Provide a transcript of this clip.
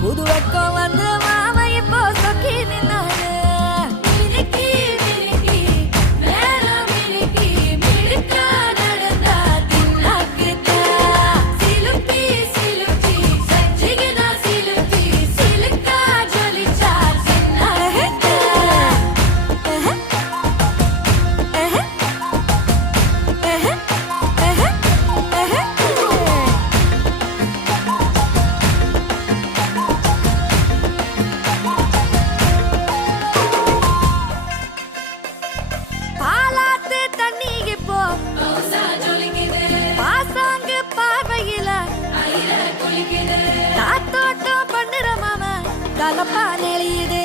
புது வெக்கம் வந்து தலப்பா நெளியுது.